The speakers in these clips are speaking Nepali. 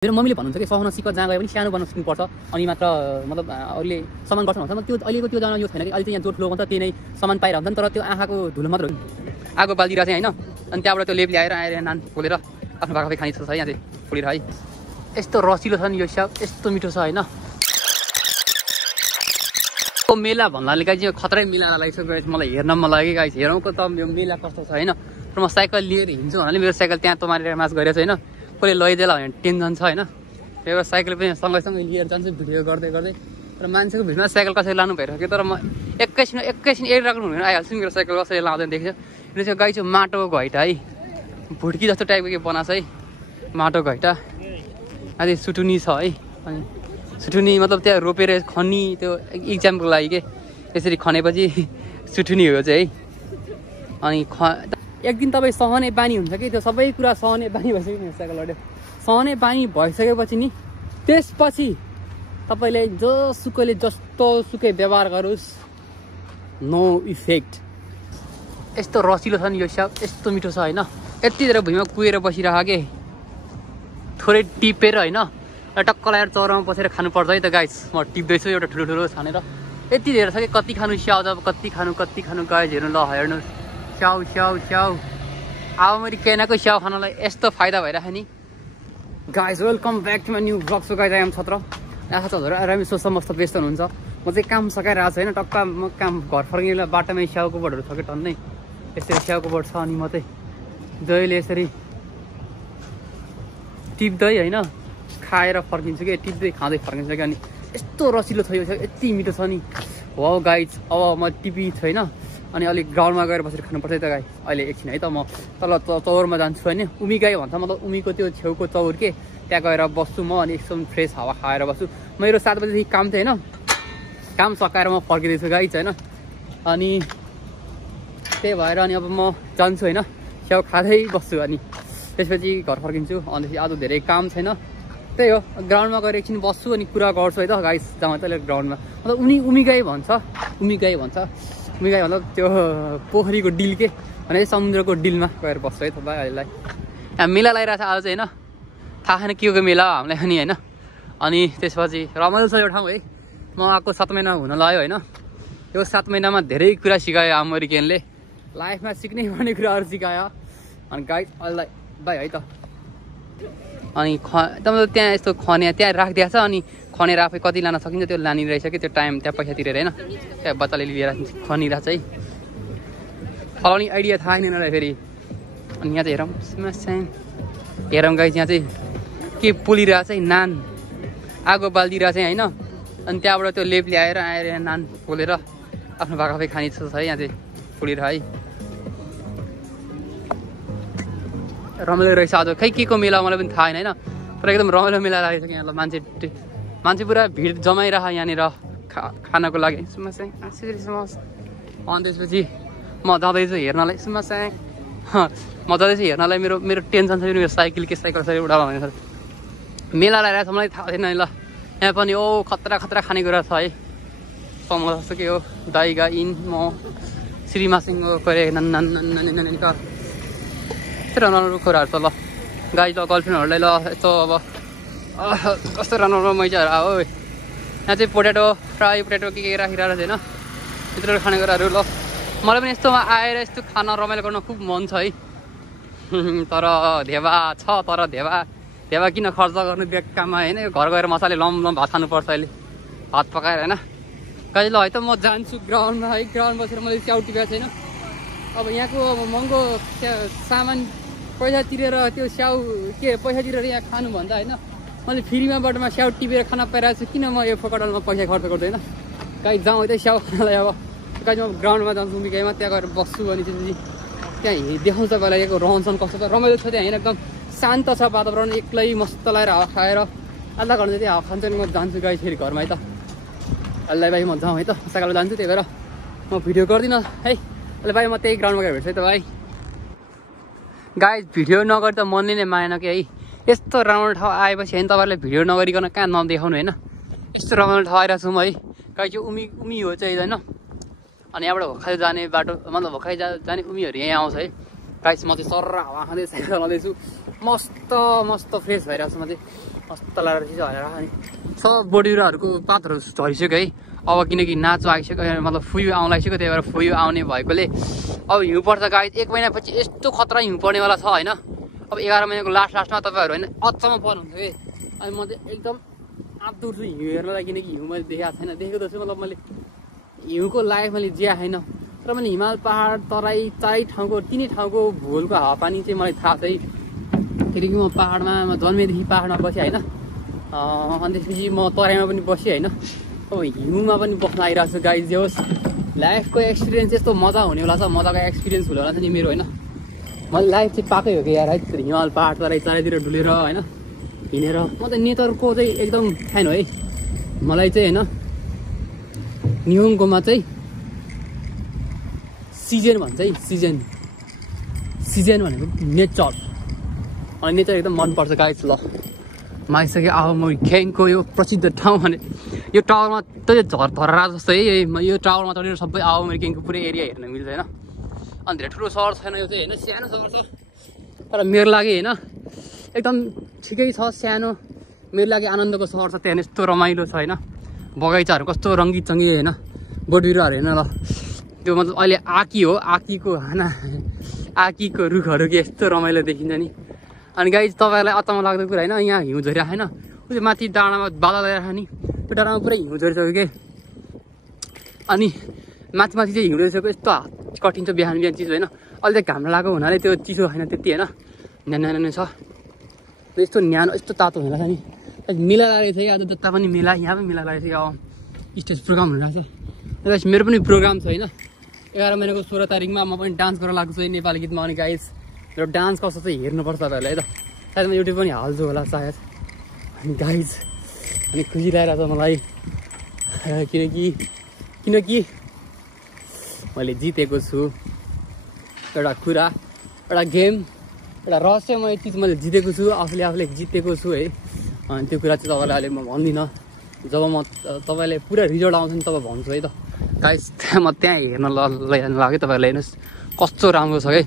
मेरो मम्मीले भन्नुहुन्छ कि सहन सिक जहाँ गए पनि सानो बन्न सिक्नुपर्छ अनि मात्र मतलब अरूले सम्मान गर्छ भन्छ। त्यो अहिलेको त्यो जमाना यो छैन कि अहिले चाहिँ यहाँ जो ठुलो हुन्छ त्यही नै सम्मान पाइरहन्छ नि। तर त्यो आँखाको धुलो मात्र हो। आगो बाल्दिरहेको चाहिँ होइन अनि त्यहाँबाट त्यो लेप ल्याएर आएर नान पोलेर आफ्नो भाकाफे खाने छ यहाँ चाहिँ फुलेर है। यस्तो रसिलो छ नि यो स्याउ, यस्तो मिठो छ होइन। मेला भन्नाले गाइस यो खतरै मिलाएर लागेको छ। मलाई हेर्न मन लाग्यो गाइस, हेरौँ त यो मेला कस्तो छ होइन। र म साइकल लिएर हिँड्छु भन्नाले मेरो साइकल त्यहाँ तमारेर मास गइरहेको छ होइन। कसले लैदेला भने टेन्सन छ होइन। त्यो साइकल पनि सँगैसँगै लिएर जान्छु भिडियो गर्दै गर्दै। र मान्छेको भिडमा साइकल कसैले लानु भइरहेको तर म एकैछिन एक राख्नु हुँदैन आइहाल्छु मेरो साइकल कसैले लाउँदैन देख्छ। यो चाहिँ गाई चाहिँ माटोको घैटा है, भुड्की जस्तो टाइपको के बनाएको छ है माटोको घैटा। अझै सुटुनी छ है। अनि सुटुनी मतलब त्यहाँ रोपेर खन्नी त्यो इक्जामको लागि के यसरी खनेपछि सुटुनी हो चाहिँ है। अनि एक दिन तपाईँ सहने बानी हुन्छ कि त्यो सबै कुरा सहने बानी भइसक्यो मेरो साइकल अड्यो। सहने बानी भइसकेपछि नि त्यसपछि तपाईँले जोसुकैले जस्तो सुकै व्यवहार गरोस् नो इफेक्ट। यस्तो रसिलो छ नि यो स्याउ, यस्तो मिठो छ होइन। यति धेरै भुइँमा कुएर बसिरहेको के थोरै टिपेर होइन टक्क लगाएर चौरामा बसेर खानुपर्छ है त गाइस। म टिप्दैछु एउटा ठुलो ठुलो छानेर। यति धेरै छ कि कति खानु स्याउ जब कति खानु गाइस हेर्नु ल हेर्नु स्याउ स्याउ स्याउ। अब मैले केनाको स्याउ खानलाई यस्तो फाइदा भइरहेको नि guys. Welcome back to my new blog. So guys I am Chhatra Asha छ आरामै सोच मस्त व्यस्त हुनुहुन्छ। म चाहिँ काम सकाइरहेको छु होइन। टक्क म काम घर फर्किने बाटोमै स्याउको बोटहरू छ कि टन्नै यसरी स्याउको बोट छ। अनि म चाहिँ जहिले यसरी टिप्दै होइन खाएर फर्किन्छु कि टिप्दै खाँदै फर्किन्छु कि। अनि यस्तो रसिलो छ यो यति मिठो छ नि हो गाइस। अब म टिपी छैन अनि अलिक ग्राउन्डमा गएर बसेर खानुपर्छ है त गाई। अहिले एकछिन है त म तल चौरमा जान्छु होइन। उमी गाई भन्छ मतलब उमीको त्यो छेउको चौर के त्यहाँ गएर बस्छु म। अनि एकदम फ्रेस हावा खाएर बस्छु। मेरो 7 बजीदेखि काम थियो होइन। काम सकाएर म फर्किँदैछु गाई चाहिँ होइन। अनि त्यही भएर अनि अब म जान्छु होइन स्याउ खाँदै बस्छु। अनि त्यसपछि घर फर्किन्छु। अनि आज धेरै काम छैन त्यही हो ग्राउन्डमा गएर एकछिन बस्छु अनि कुरा गर्छु है त गाइस। जहाँ तैँले ग्राउन्डमा मतलब उमी गाई भन्छ उमी गाई मतलब त्यो पोखरीको डिल के भने समुद्रको डिलमा गएर बस्छु है तपाईँ अहिलेलाई। यहाँ मेला लगाइरहेको छ आज चाहिँ होइन। थाहा छैन के को मेला हामीलाई पनि होइन। अनि त्यसपछि रमाइलो छ यो ठाउँ है। म आएको 7 महिना हुन लाग्यो होइन। यो 7 महिनामा धेरै कुरा सिकायो अमेरिकनले। लाइफमा सिक्नै पर्ने कुराहरू सिकायो। अनि गाइड अहिलेलाई बाई है त। अनि तपाईँले त्यहाँ यस्तो खने त्यहाँ राखिदिएको छ। अनि खनेर आफै कति लान सकिन्छ त्यो लाने रहेछ कि त्यो टाइम त्यहाँ पैसा तिरेर होइन। त्यहाँ बच्चाले लिएर खनिरहेको छ है। फलाउने आइडिया थाहा छैन रहेछ फेरि। अनि यहाँ चाहिँ हेरौँ गाइस यहाँ चाहिँ के पोलिरहेको चाहिँ नान आगो बाल्दिरहेको चाहिँ होइन। अनि त्यहाँबाट त्यो लेप ल्याएर आएर नान पोलेर आफ्नो भाकाफे खाने छ है। यहाँ चाहिँ पोलिरहेको है रमाइलो रहेछ आज। खै के को मेला मलाई पनि थाहा छैन होइन। तर एकदम रमाइलो मेला लागेको छ यहाँ मान्छे पुरा भिड जमाइरह यहाँनिर खानको लागि। अनि त्यसपछि म जाँदैछु हेर्नलाई म जाँदैछु हेर्नलाई। मेरो टेन्सन छ मेरो साइकल उडाला भने मेला लगाइरहेको छ मलाई थाहा छैन ल। यहाँ पनि ओ खतरा खानेकुरा छ है। समोसा जस्तो के हो दाइगा इन म श्रीमासिङको गरे यस्तो राम्रो कुराहरू छ ल गाई ल गर्लफ्रेन्डहरूलाई ल यस्तो अब कस्तो राम्रो मैचाहरू आयो। यहाँ चाहिँ पोटेटो फ्राई पोटेटो के राखिरहेको छ होइन यत्रो खानेकुराहरू ल। मलाई पनि यस्तोमा आएर यस्तो खाना रमाइलो गर्न खुब मन छ है। तर धेवा छ तर धेवा किन खर्च गर्नु बेकामा होइन। यो घर गएर मसाले लम भात खानुपर्छ अहिले भात पकाएर होइन। गाई ल है त म जान्छु ग्राउन्डमा है। ग्राउन्ड बसेर मैले स्याउ टिपेको छैन। अब यहाँको महँगो सामान पैसा तिरेर त्यो स्याउ के पैसा तिरेर यहाँ खानुभन्दा होइन मैले फ्रीमा बाटोमा स्याउ टिपेर खाना पाइरहेको छु। किन म यो फोकटलमा पैसा खर्च गर्दैन। गाई जाउँ है त स्याउ खानलाई। अब गाई म ग्राउन्डमा जान्छु उमिगाईमा त्यहाँ गएर बस्छु। अनि त्यसपछि त्यहाँ देखाउँछ तपाईँलाई यहाँको रहनसहन कस्तो छ रमाइलो छ त्यहाँ होइन। एकदम शान्त छ वातावरण एक्लै मस्त लगाएर हावा खाएर आधा घन्टा जति हावा खान्छ नि म जान्छु गाई फेरि घरमा है त। अहिले भाइ म जाउँ है त साइकलमा जान्छु त्यही भएर म भिडियो गर्दिनँ है। अहिले भाइ म त्यही ग्राउन्डमा गएर भेट्छु है त भाइ। गाइस भिडियो नगरी त मनले नै मानेन कि है। यस्तो राम्रो ठाउँ आएपछि होइन तपाईँहरूले भिडियो नगरिकन कहाँ नदेखाउनु होइन। यस्तो राम्रो ठाउँ आइरहेको छु म है। गाई चाहिँ उमी हो चाहिँ होइन। अनि यहाँबाट भोकाइ जाने बाटो मतलब भोकाइ जाने उमीहरू यहीँ आउँछ है। गाइस म चाहिँ सर हावा खाँदै साइकल चलाउँदैछु। मस्त फ्रेस भइरहेको छु म चाहिँ। कस्तो लागेर चाहिँ झरेर अनि सब बोडिराहरूको पातहरू झरिसक्यो है। अब किनकि नाचो आइसक्यो मतलब फुयु आउन लागिसक्यो, त्यही भएर फुयु आउने भएकोले अब हिउँ पर्छ गाइस। 1 महिनापछि यस्तो खतरा हिउँ पर्नेवाला छ होइन। अब 11 महिनाको लास्टमा तपाईँहरू होइन अचम्म पर्नुहुन्छ कि। अनि म चाहिँ एकदम आतुर छु हिउँ हेर्नलाई, किनकि हिउँ मैले देखाएको छैन। देखेको त छु मतलब मैले हिउँको लाइफ मैले जिया छैन, तर मैले हिमाल पहाड तराई चारै ठाउँको 3 ठाउँको भूगोलको हावापानी चाहिँ मलाई थाहा छ है। किनकि म पहाडमा जन्मेदेखि पहाडमा बसेँ होइन। अनि त्यसपछि म तराईमा पनि बसेँ होइन। अब हिउँमा पनि बस्न आइरहेको छु गाइस। जे होस् लाइफको एक्सपिरियन्स यस्तो मजा हुनेवाला छ, मजाको एक्सपिरियन्स हुनेवाला छ नि मेरो होइन। मैले लाइफ चाहिँ पाकै हो कि यार है, हिमाल पहाड तराई चारैतिर डुलेर होइन हिँडेर। म त नेचरको चाहिँ एकदम फ्यान हो है। मलाई चाहिँ होइन निहोङकोमा चाहिँ सिजन भन्छ है, सिजन भनेको नेचर। अनि नेचर एकदम मनपर्छ गाइस। ल म आइसकेँ आहोमखेङको यो प्रसिद्ध ठाउँ भने यो टावरमा त धरहरा जस्तो है। यो टावरमा चढेर सबै आहोमखेङको पुरै एरिया हेर्न मिल्छ होइन। अनि धेरै ठुलो सहर छैन यो चाहिँ होइन, सानो सहर छ। तर मेरो लागि होइन एकदम ठिकै छ, सानो। मेरो लागि आनन्दको सहर छ। त्यहाँ यस्तो रमाइलो छ होइन, बगैँचाहरू कस्तो रङ्गी चङ्गी होइन, बोटबिरुवाहरू होइन। ल त्यो मतलब अहिले आँकी हो, आँकीको रुखहरू के यस्तो रमाइलो देखिन्छ नि। अनि गाइस तपाईँहरूलाई अचम्म लाग्दो कुरा होइन, यहाँ हिउँ झरिरहेको होइन। त्यो माथि डाँडामा बादल आइरहेको नि, त्यो डाँडामा पुरै हिउँ झरिसक्यो कि। अनि माथि चाहिँ हिउँ झरिसक्यो, यस्तो हात कठिन छ बिहान चिसो होइन। अहिले चाहिँ घाम लागेको हुनाले त्यो चिसो छैन त्यति होइन, न्यानो छ। यस्तो न्यानो यस्तो तातो हुँदैन छ नि। मेला लागेको थियो कि आज जता पनि मेला, यहाँ पनि मेला लागेको थियो। अब स्टेज प्रोग्राम हुइरहेको छ। मेरो पनि प्रोग्राम छ होइन। 11 महिनाको 16 तारिकमा म पनि डान्स गर्न लाग्छु है नेपाली गीतमा। अनि गाइस मेरो डान्स कस्तो चाहिँ हेर्नुपर्छ तपाईँहरूले है त। सायद म युट्युब पनि हाल्छु होला सायद। अनि गाइस अनि खुसी लागेर छ मलाई, किनकि मैले जितेको छु एउटा कुरा, एउटा गेम, एउटा रहस्यमय चिज मैले जितेको छु। आफूले जितेको छु है। अनि त्यो कुरा चाहिँ तपाईँलाई अहिले म भन्दिनँ। जब म तपाईँले पुरा रिजल्ट आउँछ नि तब भन्छु है त गाइस। म त्यहाँ हेर्न लैजानु लाग्यो। तपाईँहरूले हेर्नुहोस् कस्तो राम्रो छ है,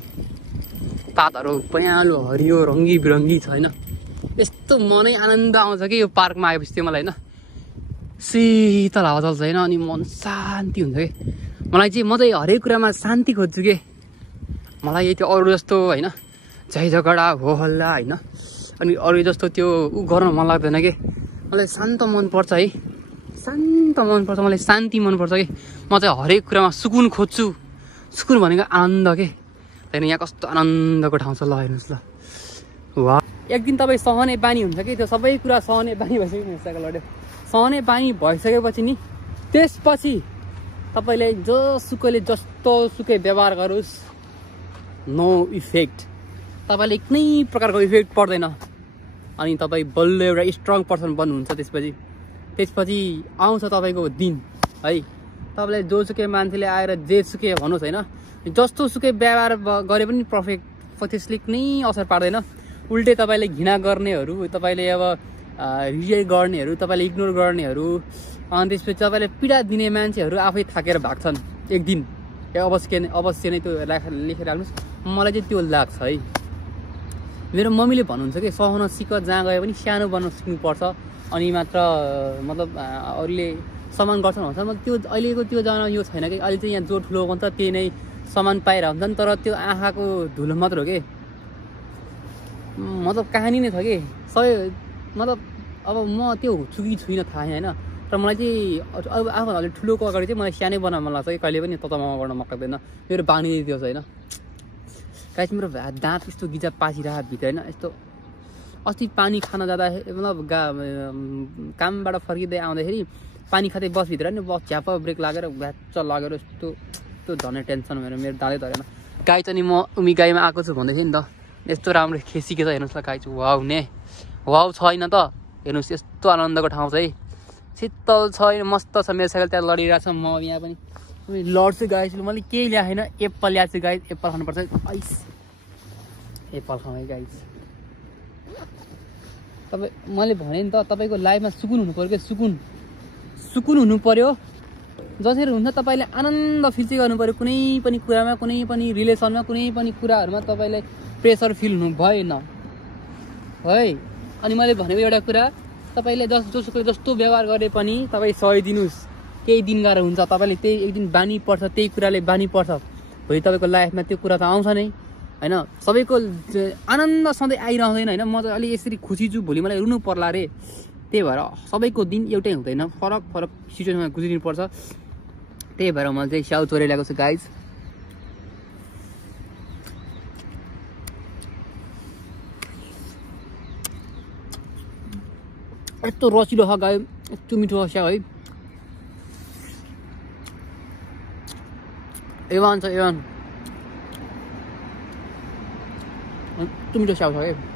पातहरू पहेँलो हरियो रङ्गी बिरङ्गी छ होइन। यस्तो मनै आनन्द आउँछ कि यो पार्कमा आएपछि त्यो मलाई होइन। शीतल हावा चल्छ होइन, अनि मन शान्ति हुन्छ कि। म चाहिँ हरेक कुरामा शान्ति खोज्छु कि। मलाई त्यो अरू जस्तो होइन झै झगडा हो हल्ला होइन, अनि अरू जस्तो त्यो गर्न मन लाग्दैन कि। मलाई शान्त मनपर्छ है, शान्त मनपर्छ, मलाई शान्ति मनपर्छ कि। म चाहिँ हरेक कुरामा सुकुन खोज्छु। सुकुन भनेको आनन्द के। त्यहाँदेखि यहाँ कस्तो आनन्दको ठाउँ छ। ल हेर्नुहोस् ल, वा एक दिन तपाईँ सहने बानी हुन्छ कि। त्यो सबै कुरा सहने बानी भइसक्यो लड्यो। सहने बानी भइसकेपछि नि त्यसपछि तपाईँले जोसुकैले जस्तो सुकै व्यवहार गरोस्, नो इफेक्ट। तपाईँले कुनै प्रकारको इफेक्ट पर्दैन। अनि तपाईँ बल्ल एउटा स्ट्रङ पर्सन बन्नुहुन्छ। त्यसपछि आउँछ तपाईँको दिन है। तपाईँलाई जोसुकै मान्छेले आएर जेसुकै भन्नुहोस् होइन, जस्तो सुकै व्यवहार गरे पनि त्यसले कुनै असर पार्दैन। उल्टै तपाईँले घृणा गर्नेहरू, तपाईँले अब रिजेक्ट गर्नेहरू, तपाईँले इग्नोर गर्नेहरू, अनि त्यसपछि तपाईँले पीडा दिने मान्छेहरू आफै थाकेर भाग्छन् एक दिन। अवश्य नै त्यो लेखेर राख्नुहोस्। मलाई चाहिँ त्यो लाग्छ है। मेरो मम्मीले भन्नुहुन्छ कि सहन सिक, जहाँ गए पनि सानो बन्न सिक्नुपर्छ, अनि मात्र मतलब अरूले सम्मान गर्छन् भन्छ। मतलब त्यो अहिलेको त्यो जमाना यो छैन कि। अहिले चाहिँ यहाँ जो ठुलो भन्छ त्यही नै सम्मान पाइरहेको हुन्छ नि। तर त्यो आँखाको धुलो मात्र हो कि। मतलब कहानी नै छ कि मतलब अब म त्यो छु कि छुइनँ थाहा होइन। तर मलाई चाहिँ अब आफूभन्दा अलिक ठुलोको अगाडि चाहिँ मलाई सानै बनाउन मन लाग्छ कि। कहिले पनि ततामा गर्न मन लाग्दैन। मेरो बानी दिएको छ होइन। गाइस मेरो दाँत यस्तो गिजा पासिरहेको भित्र होइन। यस्तो अस्ति पानी खान जाँदा मतलब कामबाट फर्किँदै आउँदाखेरि पानी खाँदै बसभित्र नि बस झ्याप ब्रेक लागेर भ्याच्च लागेर यस्तो झनै टेन्सन भएर मेरो दाँतै धरेन। गाई चाहिँ नि म गाईमा आएको छु भन्दै थिएँ नि त। यस्तो राम्रो खेसिएको छ हेर्नुहोस् ल गाई चाहिँ। वाउ ने वाउ छैन त। हेर्नुहोस् यस्तो आनन्दको ठाउँ छ है। शीतल छ, मस्त छ। मेरो साइकल त्यहाँ लडिरहेको छ, म यहाँ पनि लड्छु गाई। मैले केही ल्याएको छैन। एप्पल ल्याएको छु गाई। एप्पल खानुपर्छ। आइस एप्पल खाउँ है गाई। मैले भने नि त तपाईँको लाइफमा सुकुन हुनु पऱ्यो क्या। सुकुन हुनु पऱ्यो। जसरी हुन्छ तपाईँले आनन्द फिल चाहिँ गर्नु पऱ्यो। कुनै पनि कुरामा, कुनै पनि रिलेसनमा, कुनै पनि कुराहरूमा तपाईँलाई प्रेसर फिल हुनु भएन है। अनि मैले भनेको एउटा कुरा तपाईले जसोले जस्तो व्यवहार गरे पनि तपाईँ सही दिनुस् केही दिन गरेर हुन्छ तपाईले त्यही एक दिन बानी पर्छ त्यही कुराले बानी पर्छ भोलि तपाईको लाइफमा त्यो कुरा त आउँछ नै हैन सबैको आनन्द सधैँ आइरहँदैन हैन म त अलि यसरी खुसी छु भोलि मलाई रुनु पर्ला रे त्यही भएर सबैको दिन एउटै हुँदैन फरक फरक सिचुएसनमा गुज्रिनु पर्छ त्यही भएर मैले चाहिँ स्याउ चोरेर ल्याएको छु गाइज यस्तो रसिलो छ गाई यस्तो मिठो छ स्याउ है एवान छ एवान यस्तो मिठो स्याउ छ है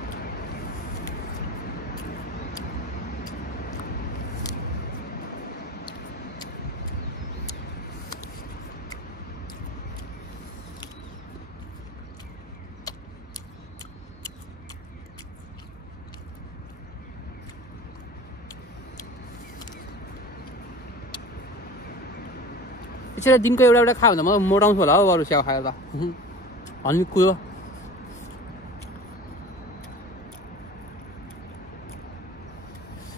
यसरी दिनको एउटा एउटा खायो भने म मोटाउँछु होला हौ अरू स्याउ खायो त अनि कुरो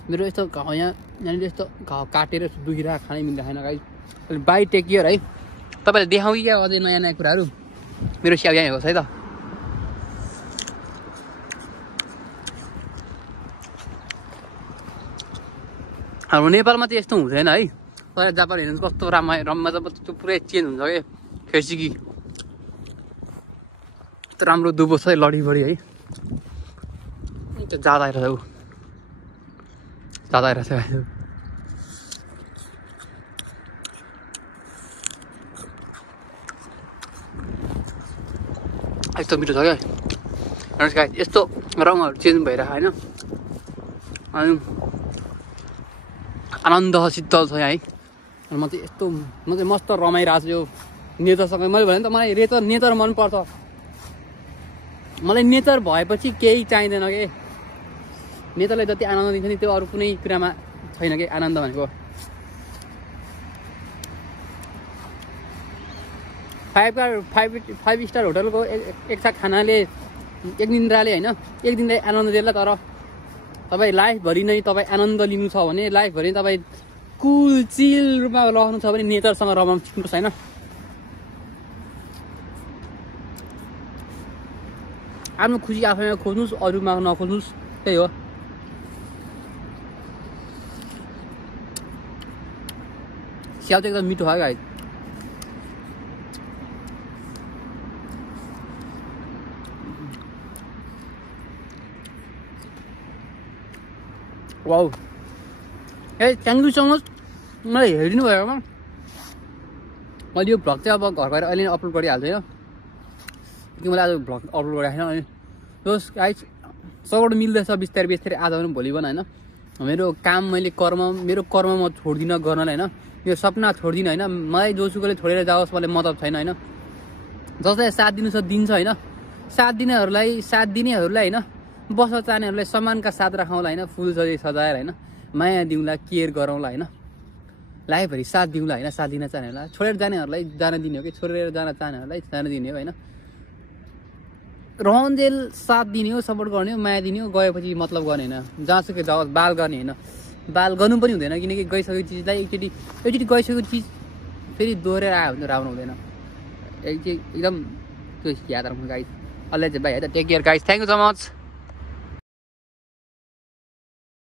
मेरो यस्तो घाउ यहाँनिर यस्तो घाउ काटेर दुखिरहेको खानै मिल्दैन गाइस अहिले बाई टेक केयर है तपाईँले देखाउँ कि क्या अझै नयाँ नयाँ कुराहरू मेरो स्याउ यहाँ हेर्नुहोस् है त हाम्रो नेपालमा चाहिँ यस्तो हुँदैन है तर जापान हेर्नुहोस् कस्तो रममा जब त्यो पुरै चेन्ज हुन्छ कि खेसिकी कस्तो राम्रो दुबो छ लडीबडी है त्यो जाँदा रहेछ ऊ जाँदा रहेछ यस्तो मिठो छ क्या हेर्नुहोस् गाइस यस्तो रङहरू चेन्ज भइरहेको होइन अनि आनन्द शीतल छ यहाँ है म चाहिँ यस्तो म चाहिँ मस्त रमाइरहेको छु यो नेचरसँग मैले भने त मलाई नेचर मनपर्छ मलाई नेचर भएपछि केही चाहिँदैन के नेचरलाई जति आनन्द दिन्छ नि त्यो अरू कुनै कुरामा छैन कि आनन्द भनेको फाइभ स्टार होटलको एक साथ खानाले एक निन्द्राले होइन एक दिनलाई आनन्द दिएला तर तपाईँ लाइफभरि नै तपाईँ आनन्द लिनु छ भने लाइफभरि तपाईँ कुल चिल रूपमा रहनु छ भने नेचरसँग रमाउनु सिक्नुपर्छ होइन आफ्नो खुसी आफैमा खोज्नुहोस् अरूमा नखोज्नुहोस् त्यही हो स्याउ चाहिँ एकदम मिठो भयो guys wow A thank you so much मलाई हेरिदिनु भएकोमा मैले यो भ्लग चाहिँ अब घर गएर अहिले नै अपलोड गरिहाल्छु होइन कि मैले आज भ्लग अपलोड गरेको छैन अनि दोस् गाइस सबैबाट मिल्दैछ बिस्तारै बिस्तारै आज पनि भोलि पनि होइन मेरो काम मेरो कर्म म छोड्दिनँ गर्नलाई होइन मेरो सपना छोड्दिनँ होइन मलाई जोसुकैले छोडेर जाओस् मलाई मतलब छैन होइन जसलाई साथ दिनु छ दिन्छ होइन साथ दिनेहरूलाई होइन बस्न चाहनेहरूलाई सम्मानका साथ राखौँला होइन फुल सजाएर होइन माया दिउँला केयर गरौँला होइन लाइफभरि साथ दिउँला होइन साथ दिन चाहनेहरूलाई छोडेर जानेहरूलाई जान दिने हो कि छोडेर जान चाहनेहरूलाई जान दिने हो होइन रहन्जेल साथ दिने हो सपोर्ट गर्ने हो माया दिने हो गएपछि मतलब गर्ने होइन जहाँसुकै जाओस् बाल गर्ने होइन बाल गर्नु पनि हुँदैन किनकि गइसकेको चिजलाई एकचोटि गइसकेको चिज फेरि दोहोरेर आयो भने राम्रो हुँदैन एकदम त्यो याद राख्नु गाइस अल्ले चाहिँ भाइ है त take care guys thank you so much